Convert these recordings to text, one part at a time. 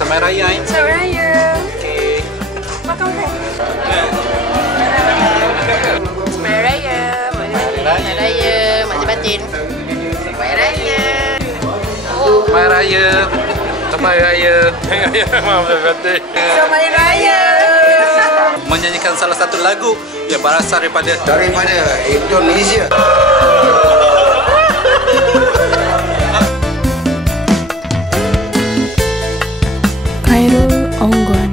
Selamat Hari Raya. Selamat Raya. Okey. Makan makan. Selamat Raya. Selamat Raya. Makcik Batin. Selamat Raya. Selamat Raya. Selamat Raya. Selamat Batin. Selamat Raya. Menyanyikan salah satu lagu yang berasal daripada Indonesia. Khairul Onggon.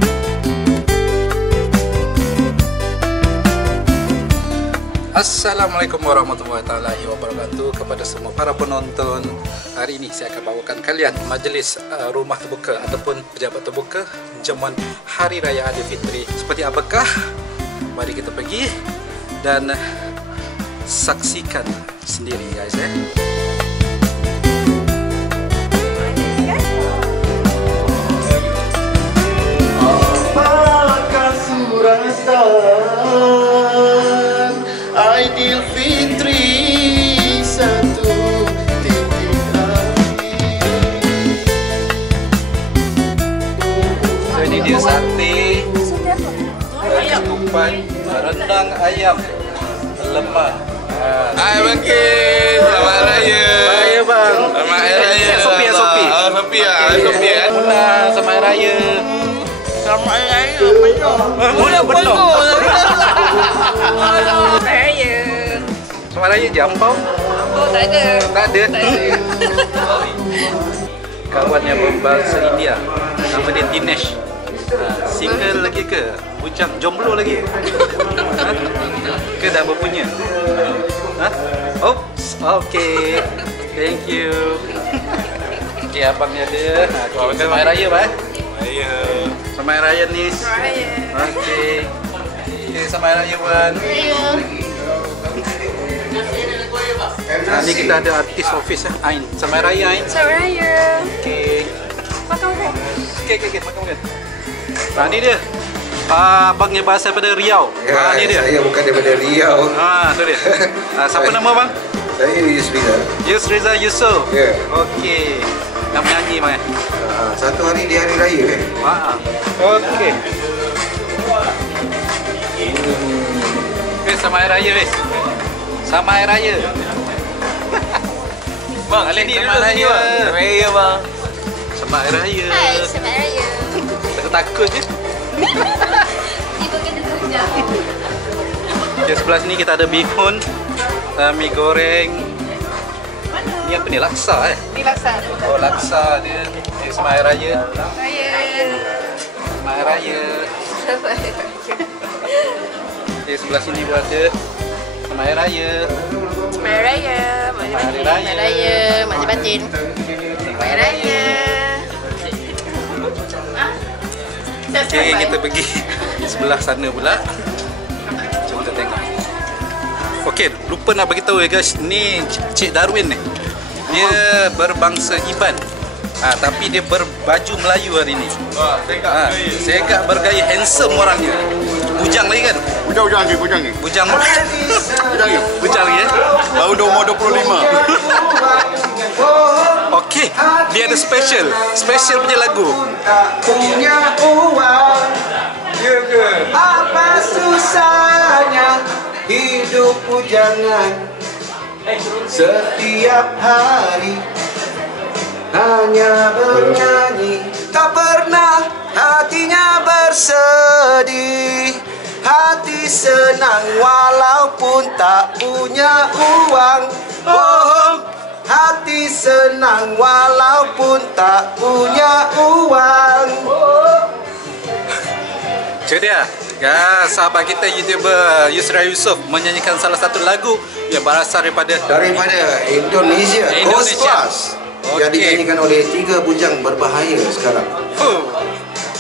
Assalamualaikum warahmatullahi wabarakatuh kepada semua para penonton. Hari ini saya akan bawakan kalian majlis rumah terbuka ataupun pejabat terbuka jamuan Hari Raya Aidilfitri. Seperti apakah? Mari kita pergi dan saksikan sendiri guys ya. Apakah suratan Aidilfitri satu titik api. So ini dia sate, ketupat, rendang ayam, lemak. Hai Bangkit, selamat raya. Selamat Raya bang. Selamat raya. Sopi ya Sopi. Oh Sopi ya, Sopi ya. Muna selamat Hari Raya. Selamat raya penuh. Muna penuh. Selamat Raya. Selamat Raya jampau. Oh, tak ada. Tak ada. Kawan yang berbahasa India, nama dia Dinesh. Single lagi ke? Bujang jomblo lagi? Ha? Ke dah berpunya? Ha? Oops, okay. Thank you. Okay, abangnya dia. Selamat Hari Raya, Pak. Raya. Selamat Hari Raya, Nis. Selamat Raya. Okay. Okay, selamat Hari Raya, Wan. Ni kita ada artis office Ain. Selamat Hari Raya, Ain. Selamat Raya. Okay. Makan makan. Okay, makan. Ni dia. Abangnya berasal daripada Riau. Ni dia. Saya bukan daripada Riau. Tu dia. Siapa nama bang? Saya Yusrila. Yusriza Yusof. Ya. Okey. Yang menyanyi bang. Satu hari di hari raya Okey. Selamat Hari Raya, Riz. Selamat Hari Raya. Bang, Alik, sini selamat dulu raya. sini bang. Raya bang. Selamat Hari Raya. Hai, selamat Raya. Aku takut je. Ibu kena tunjuk. Di sebelah sini kita ada bihun, mi goreng. Ni apa ni? Laksa Ni laksa. Oh, laksa dia. Selamat Hari Raya. Raya. Selamat Hari Raya. Selamat Raya. Di sebelah sini pun ada Selamat Hari Raya. Selamat Hari Raya. Selamat Hari Raya. Selamat Raya. Makcik Batin. Selamat Hari Raya. Okey, kita pergi sebelah sana pula. Jom kita tengok. Okey, lupa nak beritahu ya guys, ni Cik Darwin ni. Dia berbangsa Iban. Tapi dia berbaju Melayu hari ni. Wah, Segak bergaya handsome orangnya. Bujang lagi kan? Bujang ni. Bujang lagi ya? Baru umur 25. Okey, dia ada special punya lagu. Tak punya uang. Ya ke? Apa susahnya hidup bujangan. Setiap hari hanya bernyanyi, tak pernah hatinya bersedih. Hati senang walaupun tak punya uang. Oh, hati senang walaupun tak punya uang. Itu dia. Ya, sahabat kita YouTuber Yusra Yusof menyanyikan salah satu lagu yang berasal daripada Indonesia. Ghost Class. Yang Okey. dinyanyikan oleh 3 bujang berbahaya sekarang.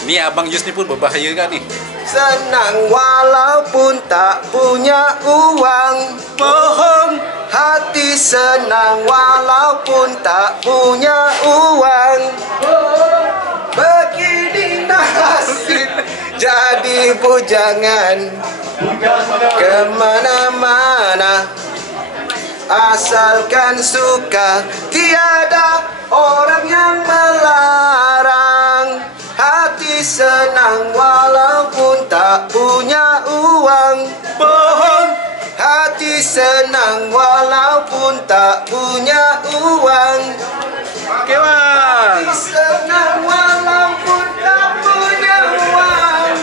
Ni abang Yus ni pun berbahaya kan ni. Senang walaupun tak punya uang. Bohong. Hati senang walaupun tak punya uang. Begini nasib jadi bujangan kemana-mana. Asalkan suka, tiada orang yang melarang. hati senang walaupun tak punya uang. Bohong. Hati senang walaupun tak punya uang. Okey bang. Hati senang walaupun tak punya uang.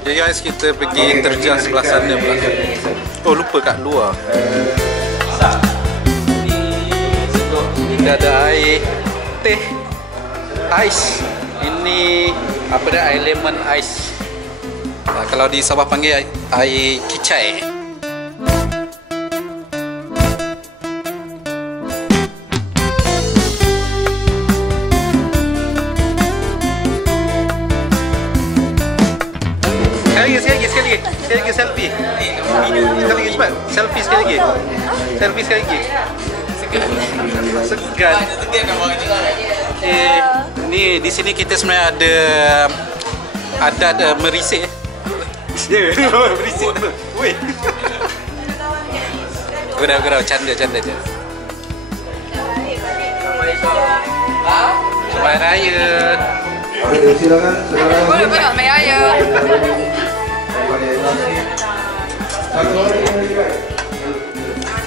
Okay guys, kita pergi terjah sebelah sana pula. Oh, lupa kat luar. Kita ada air teh, ais. Ini apa dah, air lemon ice. Kalau di Sabah panggil air kicai. Sekali lagi selfie. Sekali lagi cepat. Selfie sekali lagi. Selfie sekali lagi. Segan. Ni di sini kita sebenarnya ada adat merisik. Merisik. Weh. Gurau canda je. Selamat Raya. Silakan saudara. Selamat Raya.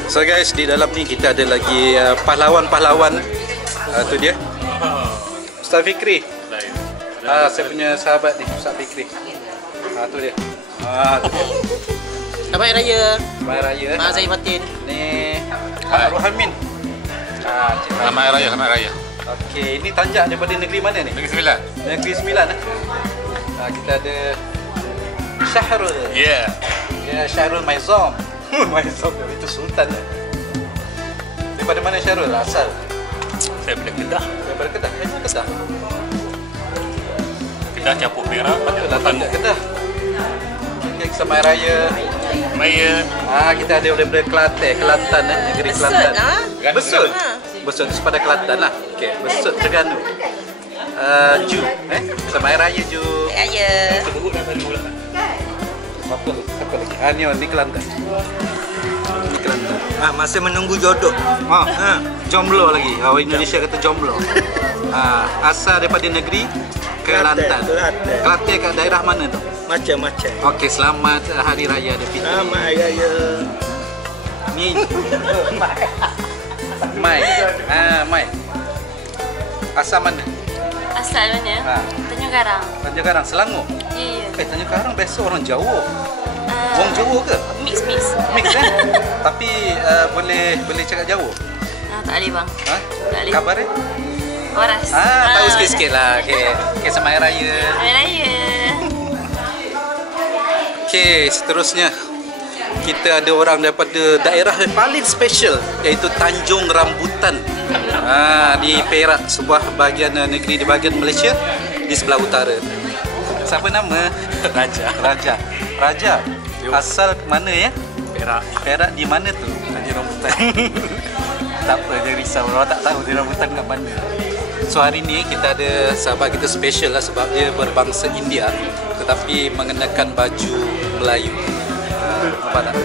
So guys, di dalam ni kita ada lagi pahlawan-pahlawan. Tu dia Ustaz Fikri. Saya punya sahabat ni, Ustaz Fikri. Tu dia. Selamat Raya. Selamat Raya. Mak Zain Fatin. Ni Rohamin. Selamat Raya. Okey, ini tanjak daripada negeri mana ni? Negeri Sembilan. Negeri Sembilan. Kita ada Syahrul. Yeah. Ya, Syahrul Maizom. Maizom itu sultan. Daripada mana Syahrul asal? Saya dari Kedah. Daripada Kedah. Memang Kedah. Kedah campur Perak. Datang kat Kedah. Okey, Selamat Raya. Maya. Kita ada daripada Kelantan, negeri Kelantan. Besut. Besut itu pada Kelantan lah. Okey, Besut Terengganu. Ju, Selamat Raya Ju. Raya. Siapa lagi? Ni Kelantan. Ni Kelantan. Masih menunggu jodoh. Jomblo lagi. Orang Indonesia kata jomblo. Asal daripada negeri Kelantan. Kelantan kat daerah mana tu? Macam-macam. Okey, selamat Hari Raya Aidilfitri. Selamat Hari Raya. Ni Mai. Mai. Asal mana? Asal mana? Tanjung Karang. Tanjung Karang, Selangor. Ya. Tanjung Karang biasa orang Jawa. Orang Jawa ke? Mix. Mix Tapi boleh cakap Jawa. Tak boleh bang. Tak boleh. Khabar dia? Waras. Tahu sikit-sikit lah. Okey, Selamat Raya. Selamat Raya. Okey, seterusnya kita ada orang daripada daerah yang paling special, iaitu Tanjung Rambutan. Di Perak, sebuah bahagian negeri di bahagian Malaysia di sebelah utara. Siapa nama? Raja. Asal mana ya? Perak di mana tu? Tanjung Rambutan. Tak apa, dia risau. Orang tak tahu dia rambutan kat mana. So hari ni kita ada sahabat kita special lah sebab dia berbangsa India tetapi mengenakan baju Melayu. Nampak tak?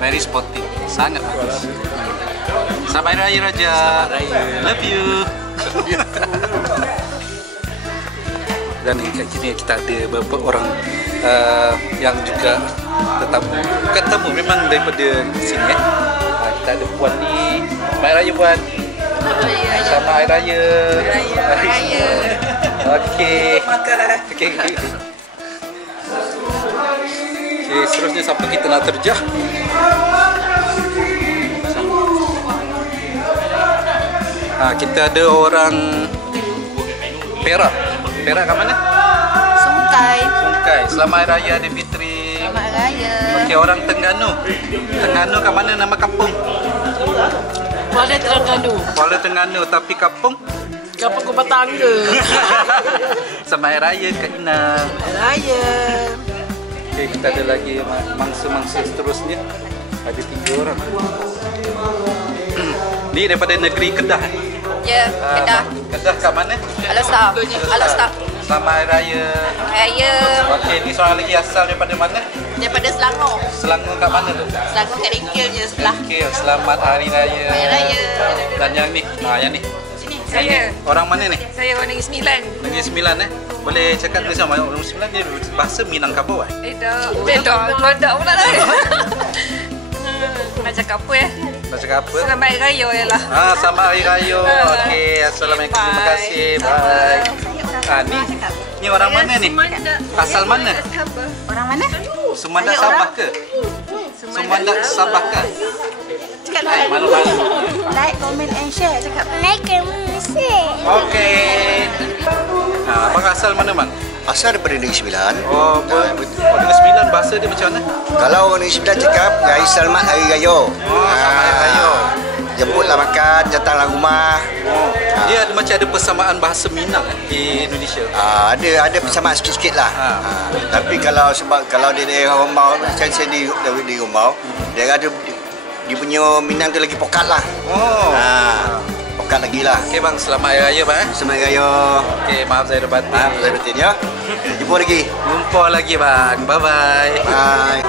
Very sporting. Sangat bagus. Selamat Raya Raja. Love you. Dan kat sini kita ada beberapa orang yang juga tetamu memang daripada sini kita ada Puan ni. Selamat Raya Puan. Selamat Hari Raya. Okey. Okey, seterusnya siapa kita nak terjah? Kita ada orang Perak. Perak kat mana? Sungkai. Selamat Hari Raya Aidilfitri. Selamat Raya. Okey, orang Terengganu. Terengganu kat mana nama kampung? Kuala Terengganu. Kuala Terengganu tapi kampung? Kampung Kubah Tangga. Selamat Hari Raya Kak Ina. Raya. Okey, kita ada lagi mangsa-mangsa seterusnya. Ada 3 orang. Ni daripada negeri Kedah. Ya, Kedah. Kedah kat mana? Alostar. Selamat Hari Raya. Raya. Okey, ni seorang lagi asal daripada mana? Daripada Selangor. Selangor kat mana tu? Selangor kat Dengkil je sebelah. Okey, selamat Hari Raya. Hari Raya. Dan yang ni, yang ni. Sini. Saya. Orang mana ni? Saya orang Negeri Sembilan. Negeri Sembilan Boleh cakap dulu sama orang Sembilan dia bahasa Minangkabau Dah kodok pula dah. Nak cakap apa ya? Nak cakap apa? Selamat Hari Raya je lah. Selamat Hari Raya. Okey, assalamualaikum. Terima kasih. Bye. Ni orang mana ni? Asal mana? Orang mana? Sumandak Sabah ke? Sumandak Sabah ke? Cakap Malu-malu. like, comment and share. Cakap like, comment and share. Okey. Abang asal mana bang? Asal daripada Negeri Sembilan. Negeri Sembilan bahasa dia macam mana? Kalau orang Negeri Sembilan cakap, Hari Selamat Hari Raya. Selamat Hari Raya. Jemputlah makan, datanglah rumah. Dia ada macam ada persamaan bahasa Minang di Indonesia. Ada persamaan sikit-sikit lah. Tapi kalau dia daerah Rombau, saya di Rombau, dia ada dia punya Minang tu lagi pokat lah. Pokat lagi lah. Okey bang, selamat Hari Raya bang. Selamat Hari Raya. Okey, maaf saya batin. Maaf saya batin ya. Jumpa lagi. Jumpa lagi bang. Bye-bye. Bye.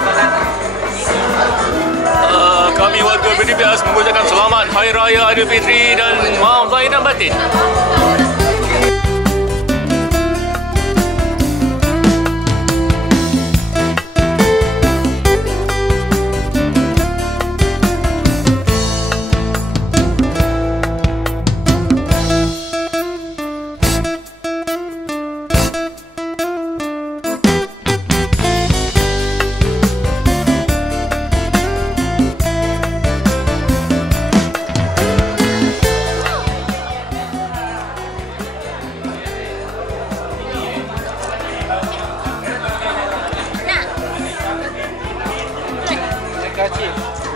Kami warga BDPS mengucapkan selamat Hari Raya Aidilfitri dan maaf lahir dan batin.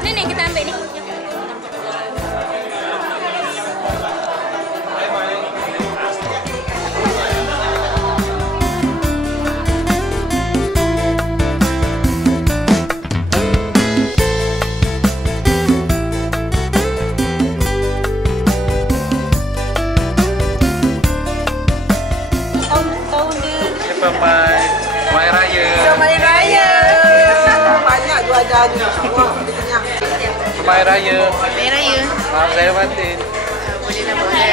Ni kita ambil ni. Selamat Raya. Selamat Hari Raya. Banyak tu ada ni. Wah, dia kenyang. Selamat Hari Raya. Hari Raya. Maaf saya batin. Boleh nak boleh.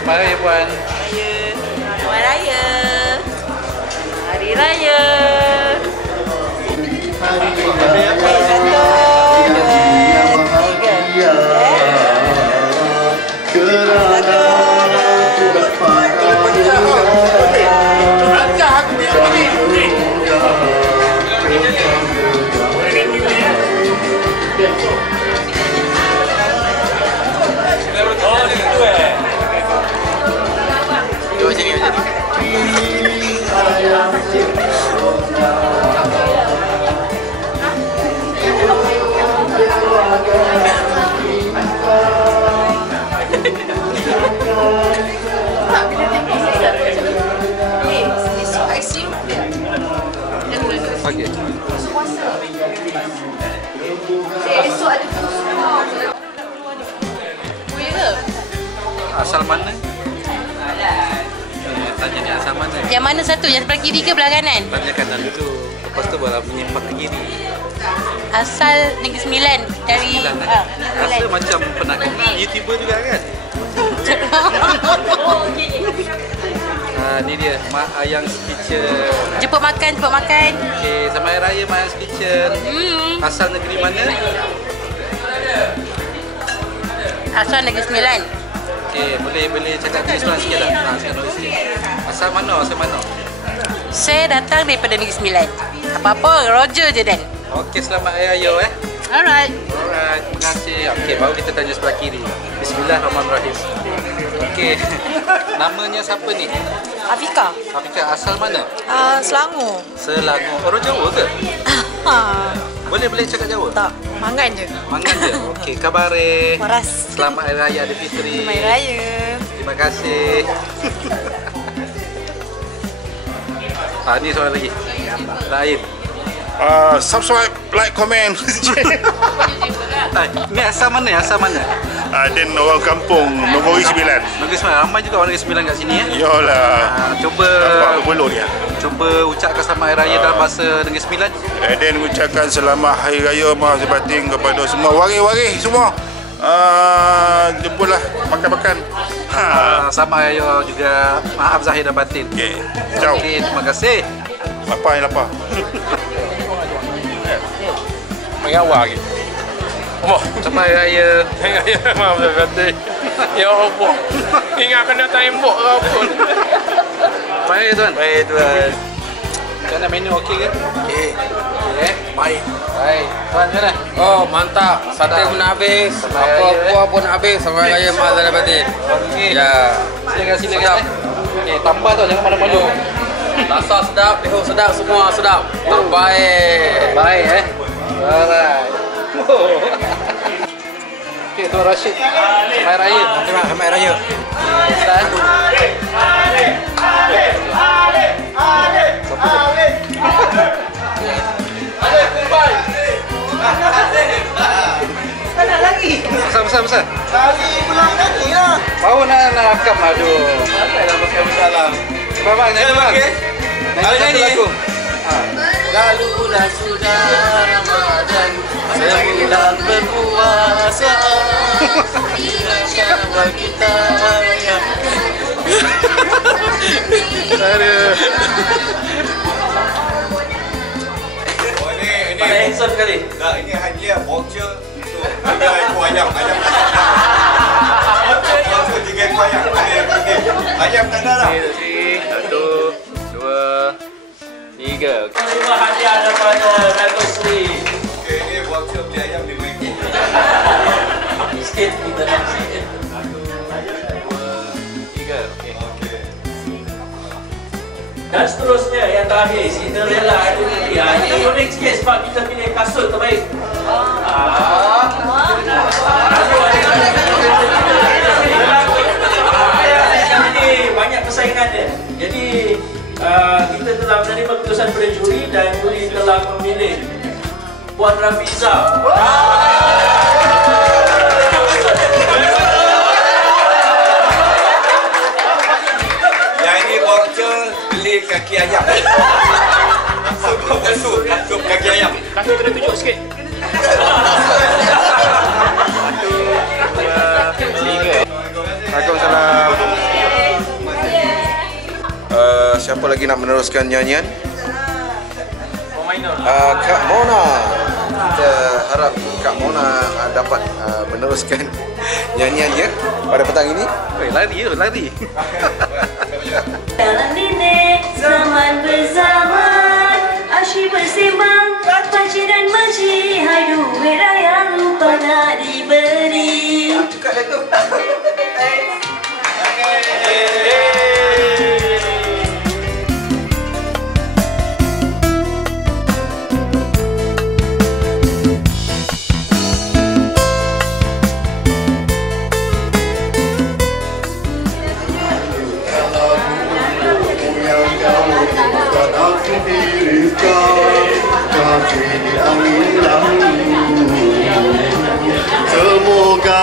Selamat Raya puan. Selamat Raya. Hari Raya. Okey. Esok ada semua. Asal mana? Tanya ni asal mana? Yang mana satu? Yang sebelah kiri ke belah kanan? Tanya kanan dulu. Lepas tu baru menyimpang ke kiri. Asal Negeri Sembilan dari Rasa macam pernah YouTuber juga kan? Ni dia Mak Ayang's Kitchen. Jemput makan. Okey, selamat Hari Raya Mak Ayang's Kitchen. Asal negeri mana? Asal Negeri Sembilan. Okey, boleh cakap Negeri Sembilan sikit tak? Sekarang tulis sikit. Asal mana? Saya datang daripada Negeri Sembilan. Apa-apa, Roger je Dan. Okey, selamat Hari Raya Alright. Terima kasih. Okey, baru kita tanya sebelah kiri. Bismillahirrahmanirrahim. Okey. Namanya siapa ni? Afika. Afika, asal mana? Selangor. Selangor. Orang Jawa ke? Boleh cakap Jawa? Tak, mangan je. Mangan je. Okey, kabare. Waras. Selamat Hari Raya Aidilfitri. Selamat Hari Raya. Terima kasih. Ni soalan lagi. Lain. Subscribe, like, comment. Ni asal mana? Asal mana? Dan orang kampung Negeri Sembilan. Negeri Sembilan. Ramai juga orang Negeri Sembilan kat sini ya. Yalah. Cuba berbelur dia. Cuba ucapkan selamat Hari Raya dalam bahasa Negeri Sembilan. Dan ucapkan selamat Hari Raya Maaf Batin kepada semua waris-waris semua. Jemputlah makan-makan. Selamat Hari Raya juga. Maaf Zahir dan Batin. Okey. Ciao. Okey, terima kasih. Lapar yang lapar. Mengawal lagi. Selamat Hari Raya. Maaf Zahir Batin. Ya Allah. Ingatkan datang embok ke apa? Baik tuan. Baik tuan. Macam mana menu okey ke? Okey. Baik. Baik. Tuan macam mana? Oh mantap, sate pun nak habis, kuah pun nak habis, sama raya Maaf Zahir Batin. Okey. Ya. Silakan. Okey, tambah tu jangan malu-malu. Rasa sedap, lihu sedap, semua sedap. Terbaik. Baik Alright. Okey, Tuan Rashid. Selamat Hari Raya. Selamat Hari Raya. Ustaz. Besar. Lagi pulang lagi lah. Baru nak rakam aduh. Santai lah pakai bersalam. Bang, nyanyi bang. Nyanyi lagu. Lalulah sudah Ramadan, sebulan berpuasa. Syawal kita yang Aduh. Ini handsome kali. Tak, ini hadiah voucher untuk 3 ekor ayam. Voucher 3 ekor ayam. Ayam tak ada lah. 1, 2, 3. Terima hadiah daripada Dato' Sri. Okey, ini voucher beli ayam 5 ekor. Sikit kita nak sikit. 1, 2, 3. Okey. Dan seterusnya yang terakhir, Cinderella itu nanti. Ini unik sikit sebab kita pilih kasut terbaik. Ini banyak persaingan dia. Jadi kita telah menerima keputusan daripada juri dan juri telah memilih Puan Rafiza. Yang ini voucher beli kaki ayam. Sup kaki ayam. Kaki kena tunjuk sikit. 1, 2, 3. Waalaikumsalam. Siapa lagi nak meneruskan nyanyian? Kak Mona. Kita harap Kak Mona dapat meneruskan nyanyiannya pada petang ini. Lari. Dalam nenek zaman berzaman, asyik bersembang pakcik dan makcik. Hai duit raya lupa nak diberi. Semoga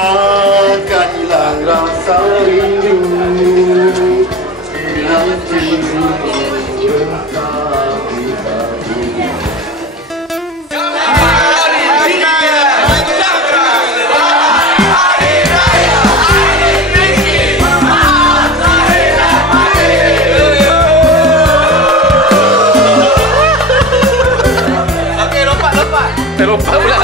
kan hilang rasa rindu, hilang rindu Terlompat pula.